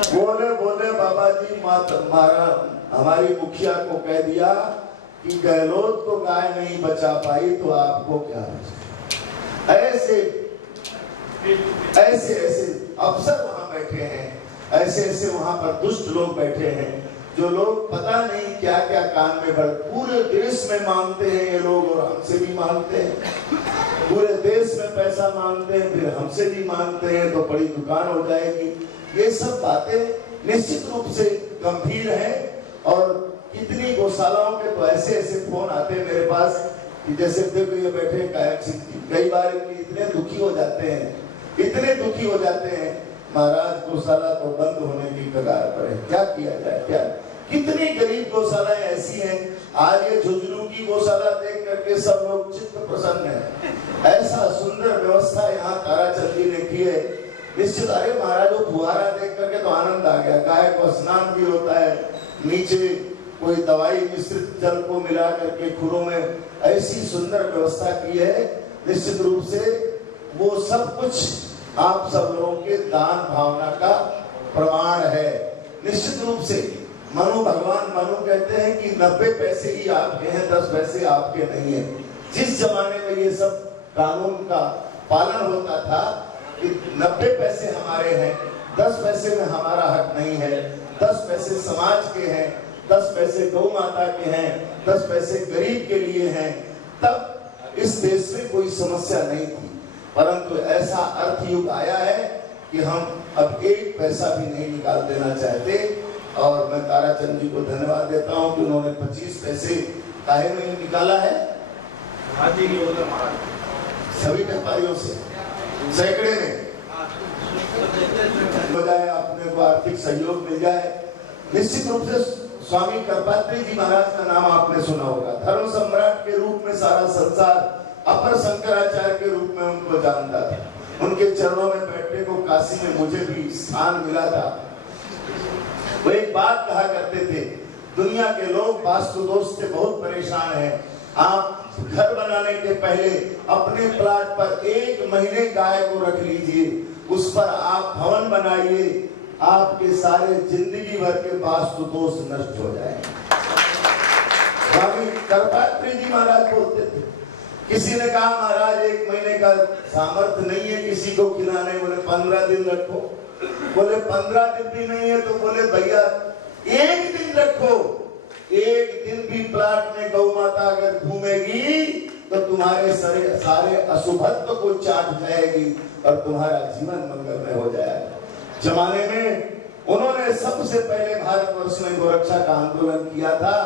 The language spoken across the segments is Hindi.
बोले बोले बाबा जी हमारी मुखिया को कह दिया कि गहलोत को गाय नहीं बचा पाई तो आपको क्या बचा। ऐसे ऐसे ऐसे अफसर वहां बैठे हैं, ऐसे ऐसे वहां पर दुष्ट लोग बैठे हैं, जो लोग पता नहीं क्या क्या काम में पूरे देश में मांगते हैं ये लोग, और हमसे भी मांगते हैं, पूरे देश में पैसा मांगते हैं, फिर हमसे भी मांगते हैं, तो बड़ी दुकान हो जाएगी। ये सब बातें निश्चित रूप से गंभीर है। और कितनी गौशालाओं के तो ऐसे ऐसे फोन आते हैं मेरे पास कि जैसे देखो ये बैठे कई बार इतने दुखी हो जाते हैं, इतने दुखी हो जाते हैं, महाराज गौशाला तो बंद होने की कगार पर है, क्या किया जाए क्या। कितनी गरीब गौशालाएं ऐसी हैं। आज ये झुंझुनू की गौशाला देख करके सब लोग चित्त प्रसन्न है। ऐसा सुंदर व्यवस्था यहाँ ताराचंद जी ने की है। निश्चित अरे महाराज वो फुहारा देख करके तो आनंद आ गया। गाय को स्नान भी होता है, नीचे कोई दवाई मिश्रित जल को मिला करके खुरों में, ऐसी सुंदर व्यवस्था की है। निश्चित रूप से वो सब कुछ आप सब लोगों के दान भावना का प्रमाण है। निश्चित रूप से भगवान मनु कहते हैं कि 90 पैसे ही आपके हैं, 10 पैसे आपके नहीं है। जिस जमाने में ये सब कानून का पालन होता था कि 90 पैसे हमारे हैं, 10 पैसे में हमारा हक नहीं है, 10 पैसे समाज के हैं, 10 पैसे गौ माता के हैं, 10 पैसे गरीब के लिए हैं, तब इस देश में कोई समस्या नहीं थी। परंतु ऐसा अर्थयुग आया है कि हम अब 1 पैसा भी नहीं निकाल देना चाहते। और मैं ताराचंद जी को धन्यवाद देता हूं कि उन्होंने 25 पैसे काहे नहीं निकाला है। सभी व्यापारियों से सैकड़े में हो जाए, अपने को आर्थिक सहयोग मिल जाए। निश्चित रूप से स्वामी करपात्री जी महाराज का नाम आपने सुना होगा। धर्म सम्राट के रूप में सारा संसार अपर शंकराचार्य के रूप में उनको जानता था। उनके चरणों में बैठने को काशी में मुझे भी स्थान मिला था। वो एक बात कहा करते थे, दुनिया के लोग वास्तु दोष से बहुत परेशान हैं। आप घर बनाने के पहले अपने प्लाट पर 1 महीने गाय को रख लीजिए, उस पर आप भवन बनाइए, आपके सारे जिंदगी भर के वास्तु दोष नष्ट हो जाएंगे। स्वामी करपात्री जी महाराज बोलते थे। किसी ने कहा महाराज 1 महीने का सामर्थ्य नहीं है किसी को खिलाने, बोले 15 दिन रखो। बोले 15 दिन भी नहीं है तो बोले भैया 1 दिन रखो। 1 दिन भी प्लाट में गौ माता अगर घूमेगी तो तुम्हारे सारे अशुभत्व को चाट जाएगी और तुम्हारा जीवन मंगलमय हो जाएगा। जमाने में उन्होंने सबसे पहले भारतवर्ष में गोरक्षा का आंदोलन किया था।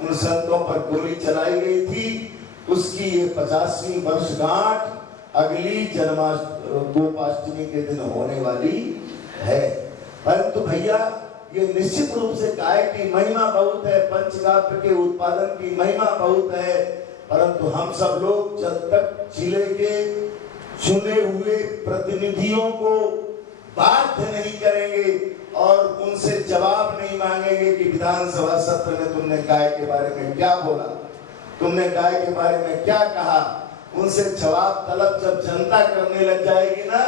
उन संतों पर गोली चलाई गई थी। उसकी ये 50वीं वर्षगांठ अगली गोपाष्टमी के दिन होने वाली है। परंतु भैया ये निश्चित रूप से गाय की महिमा बहुत है, पंचगात्र के उत्पादन की महिमा बहुत है। परंतु हम सब लोग जब तक जिले के चुने हुए प्रतिनिधियों को बाध्य नहीं करेंगे और उनसे जवाब नहीं मांगेंगे कि विधानसभा सत्र में तुमने गाय के बारे में क्या बोला, तुमने गाय के बारे में क्या कहा, उनसे जवाब तलब जब जनता करने लग जाएगी ना,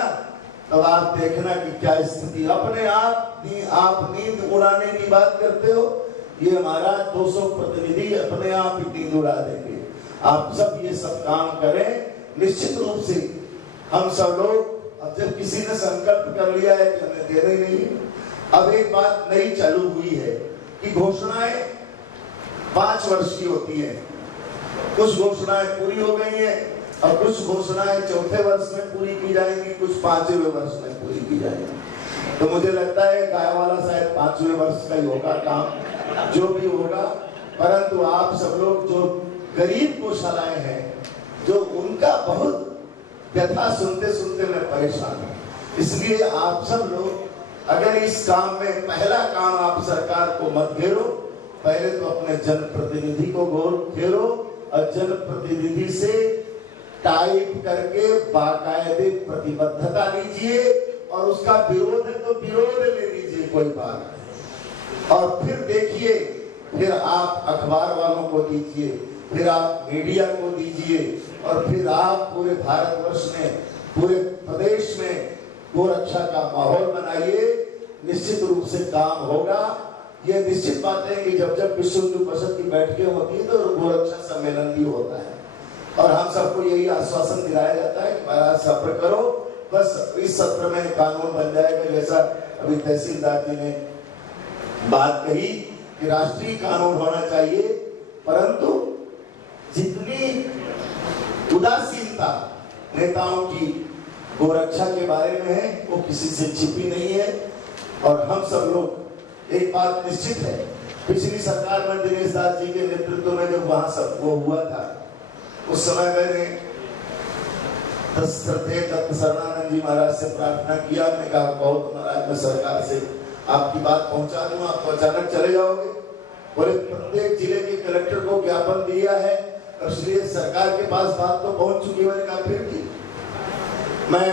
तब आप देखना कि क्या स्थिति। अपने आप नींद उड़ाने की बात करते हो, ये हमारा 200 प्रतिनिधि अपने आप ही नींद उड़ा देंगे। आप सब ये सब काम करें। निश्चित रूप से हम सब लोग, अब जब किसी ने संकल्प कर लिया है कि हमें देना ही नहीं, अब एक बात नई चालू हुई है कि घोषणाएं 5 वर्ष की होती है। कुछ घोषणाएं पूरी हो गई हैं और कुछ घोषणाएं 4थे वर्ष में पूरी की जाएंगी, कुछ 5वें वर्ष में पूरी की जाएंगी। तो मुझे लगता है गाय वाला शायद 5वें वर्ष का ही होगा काम, जो भी होगा। परंतु आप सब लोग जो गरीब गौशालाएं हैं, जो उनका बहुत व्यथा सुनते सुनते मैं परेशान हूँ। इसलिए आप सब लोग अगर इस काम में पहला काम आप सरकार को मत घेरो, पहले तो अपने जनप्रतिनिधि को घेरो और जनप्रतिनिधि से टाइप करके बाकायदे प्रतिबद्धता लीजिए और उसका विरोध है तो विरोध ले लीजिए, कोई बात नहीं। और फिर देखिए, फिर आप अखबार वालों को दीजिए, फिर आप मीडिया को दीजिए और फिर आप पूरे भारतवर्ष में, पूरे प्रदेश में गोरक्षा का माहौल बनाइए। निश्चित रूप से काम होगा। ये निश्चित बात है कि जब जब विश्व हिंदू परिषद की बैठकें होती है तो गोरक्षा सम्मेलन भी होता है और हम सबको यही आश्वासन दिलाया जाता है कि महाराज सब्र करो, बस इस सत्र में कानून बन जाएगा। जैसा अभी तहसीलदार जी ने बात कही कि राष्ट्रीय कानून होना चाहिए, परंतु जितनी उदासीनता नेताओं की गोरक्षा के बारे में है वो किसी से छिपी नहीं है। और हम सब लोग, एक बात निश्चित है, पिछली सरकार में दिनेश दास जी के नेतृत्व में जब वहां सब वो हुआ था, उस समय मैंने दत्त शरणानंद जी महाराज से प्रार्थना किया। मैंने कहा बहुत महाराज मैं सरकार से आपकी बात पहुंचा दूं, आप तो अचानक चले जाओगे। बोले प्रत्येक जिले के कलेक्टर को ज्ञापन दिया है, इसलिए सरकार के पास बात तो पहुंच चुकी है। मैंने कहा फिर भी मैं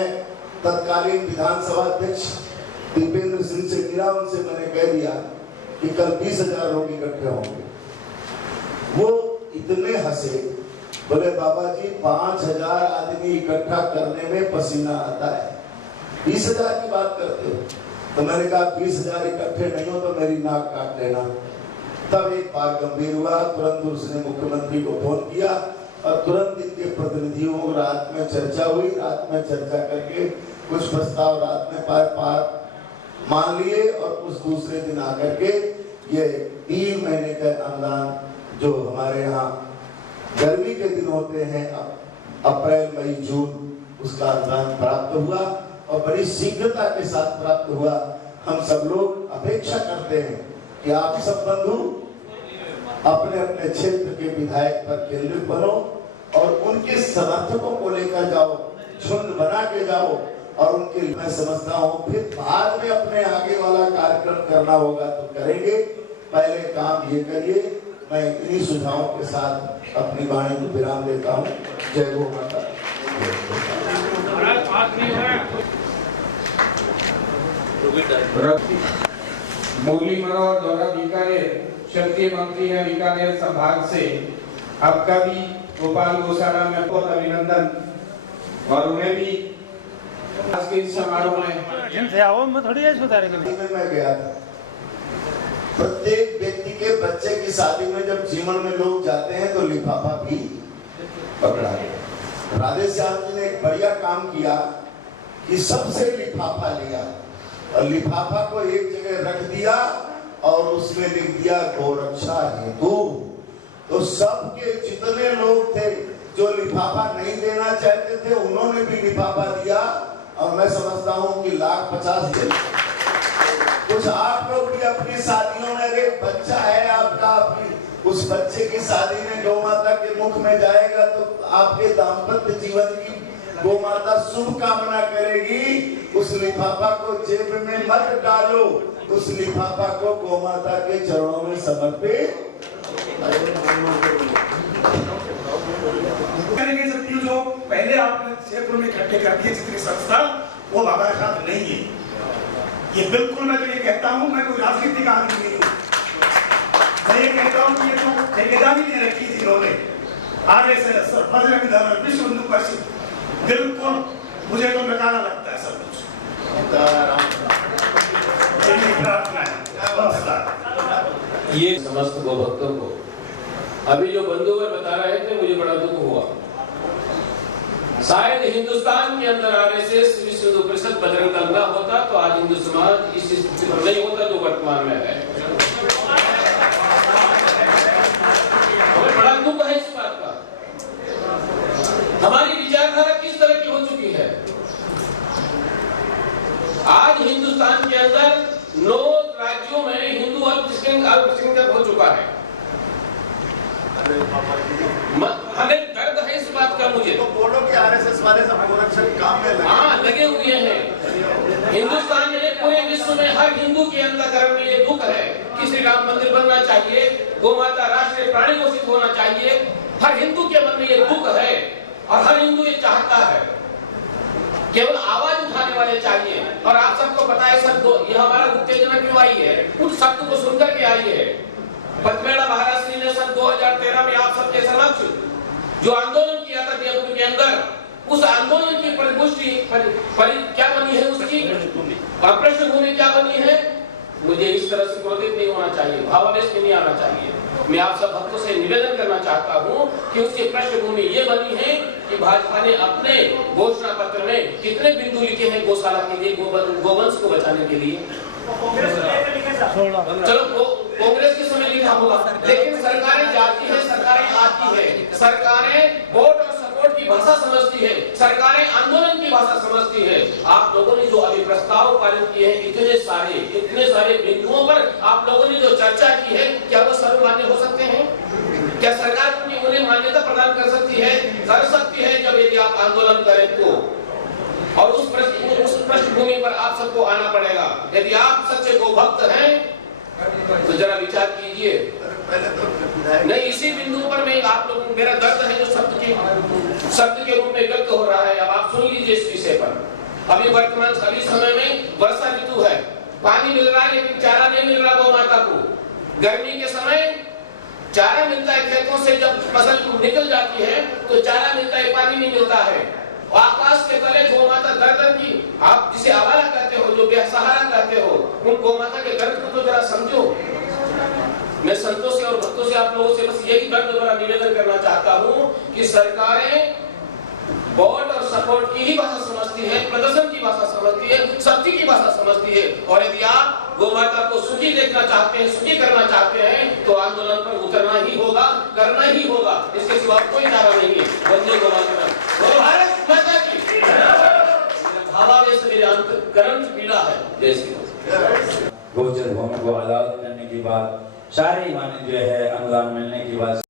तत्कालीन विधानसभा अध्यक्ष दीपेंद्र सिंह से गिरा, उनसे मैंने कह दिया कि कल 20,000 लोग इकट्ठे होंगे। वो इतने हंसे, बोले बाबा जी 5,000 आदमी इकट्ठा करने में पसीना आता है, 20,000 की बात करते हो। तो मैंने कहा 20,000 इकट्ठे नहीं हो तो मेरी नाक काट लेना। तब एक बात गंभीर हुआ, तुरंत उसने मुख्यमंत्री को फोन किया और तुरंत इनके प्रतिनिधियों को रात में चर्चा हुई। रात में चर्चा करके कुछ प्रस्ताव रात में पार मान लिए और उस दूसरे दिन आकर के ये 3 महीने का अनुदान जो हमारे यहाँ गर्मी के दिन होते हैं, अप्रैल मई जून, उसका अनुदान प्राप्त हुआ और बड़ी शीघ्रता के साथ प्राप्त हुआ। हम सब लोग अपेक्षा करते हैं कि आप सब बंधु अपने अपने क्षेत्र के विधायक पर केंद्रित बनो और उनके समर्थकों को लेकर जाओ, झुंड बना के जाओ और उनके, मैं समझता हूँ फिर बाद में अपने आगे वाला कार्यक्रम करना होगा तो करेंगे, पहले काम ये करिए। मैं इन्हीं सुझावों के साथ अपनी वाणी को विराम देता हूँ। जय गौ माता। मुरली मनोहर द्वारा बीकानेर क्षेत्रीय मंत्री है बीकानेर संभाग से, आपका भी गोपाल गौशाला में बहुत अभिनंदन। और उन्हें भी आज के इस समारोह में जिनसे आओ मैं थोड़ी देर सुधारे के लिए मैं गया था। प्रत्येक व्यक्ति के बच्चे की शादी में जब जीवन में लोग जाते हैं तो लिफाफा भी पकड़ा गया। राधे श्याम जी ने एक बढ़िया काम किया कि सबसे लिफाफा लिया और लिफाफा को एक जगह रख दिया और उसमें लिख दिया गौरक्षा हेतु। तो सबके जितने लोग थे जो लिफाफा नहीं देना चाहते थे उन्होंने भी लिफाफा दिया और मैं समझता हूँ कि 1,50,000 कुछ आप लोग भी अपनी शादियों में, अरे बच्चा है आपका, अपनी उस बच्चे की शादी में गौ माता के मुख में जाएगा तो आपके दाम्पत्य जीवन की गौ माता शुभ कामना करेगी। उस लिफाफा को जेब में मत डालो, उस लिफाफा को गौ माता के चरणों में समर्पित करेंगे। जबकि जो पहले आपने क्षेत्र में इकट्ठे कर दिए जितनी संस्था, वो हमारे साथ नहीं है। ये बिल्कुल मैं तो ये कहता हूँ, मैं कोई राजनीतिक आदमी नहीं हूँ, मैं ये कहता हूँ कि ये तो ठेकेदारी नहीं रखी थी इन्होंने RSS विश्व हिंदू परिषद, बिल्कुल मुझे तो नकारा लगता है सब कुछ। ये समस्त गौ भक्तों को अभी जो बंधुवर बता रहे थे, मुझे बड़ा दुख हुआ। शायद हिंदुस्तान के अंदर RSS विश्व हिंदू परिषद बजरंग दल ना होता तो आज हिंदू समाज इस स्थिति पर नहीं होता जो वर्तमान में है। बड़ा दुख है इस बात का। हमारी विचारधारा किस तरह की हो चुकी है। आज हिंदुस्तान के अंदर 9 राज्यों में हिंदू अल्पसंख्यक हो चुका है। हमें दर्द है इस बात का। मुझे तो बोलो कि RSS वाले सब गोरक्षण काम में लगे हुए हैं। हिंदुस्तान में पूरे विश्व में हर हिंदू के अंतःकरण में ये दुख है कि श्री राम मंदिर बनना चाहिए, गौ माता राष्ट्रीय प्राणी घोषित होना चाहिए। हर हिंदू के मन में ये दुख है और हर हिंदू ये चाहता है। केवल आवाज उठाने वाले चाहिए। और आप सबको पता है सर, ये हमारा उत्तेजना क्यों आई है, उस शब्द को सुनकर के आई है। पद्मेड़ा महाराज ने सन 2013 में आप सबके समक्ष जो आंदोलन किया था देवपुर के अंदर, उस आंदोलन की परिपुष्टि क्या बनी है, उसकी ऑपरेशन भूमि क्या बनी है, मुझे इस तरह से क्रोधित नहीं होना चाहिए, भावावेश में नहीं आना चाहिए। मैं आप सब भक्तों से निवेदन करना चाहता हूं कि उसकी पृष्ठभूमि ये बनी है कि भाजपा ने अपने घोषणा पत्र में कितने बिंदु लिखे हैं गौशाला के लिए, गोवंश को बचाने के लिए। चलो कांग्रेस के समय लिखा होगा, लेकिन सरकारें जाती है, सरकारें आती है, सरकारें वोट और सपोर्ट की भाषा समझती है, सरकारें आंदोलन की भाषा समझती है। आप लोगों ने जो अभी प्रस्ताव पारित किए हैं, इतने सारे बिंदुओं पर आप लोगों ने जो चर्चा की है, क्या वो सर्वमान्य हो सकते हैं? क्या सरकार उन्हें मान्यता प्रदान कर सकती है? कर सकती है, जब यदि आप आंदोलन करें तो। और उस पृष्ठभूमि पर आप सबको आना पड़ेगा। यदि आप सच्चे गो भक्त हैं तो जरा विचार कीजिए। नहीं, इसी बिंदु पर मैं आप लोगों, मेरा दर्द है जो शब्द के रूप में व्यक्त हो रहा है। अब आप सुन लीजिए इस विषय पर। अभी वर्तमान अभी समय में वर्षा ऋतु है, पानी मिल रहा है लेकिन चारा नहीं मिल रहा गौ माता को। गर्मी के समय चारा मिलता है खेतों से, जब फसल निकल जाती है तो चारा मिलता है, पानी नहीं मिलता है। आकाश के तले गौ माता दर्द की, आप जिसे आवारा कहते हो, जो बेसहारा कहते हो, उन गौ माता के दर्द को तो जरा समझो। मैं संतों से और भक्तों से, आप लोगों से बस यही दर्द द्वारा निवेदन करना चाहता हूँ कि सरकारें वोट और सपोर्ट की ही भाषा समझती है, प्रदर्शन की भाषा समझती है, सत्य की भाषा समझती है। और यदि आप गौ माता को सुखी देखना चाहते हैं, सुखी करना चाहते हैं, तो आंदोलन पर उतरना ही होगा, करना ही होगा। इसके सिवा कोई चारा नहीं है। वंदे गौ मातरम, गौ भारत माता की। भावावेश मेरे अंतःकरण की पीड़ा है। जय श्री राम। गोचर भूमि को आजाद करने के बाद सारे माने जो है अनुदान मिलने के बाद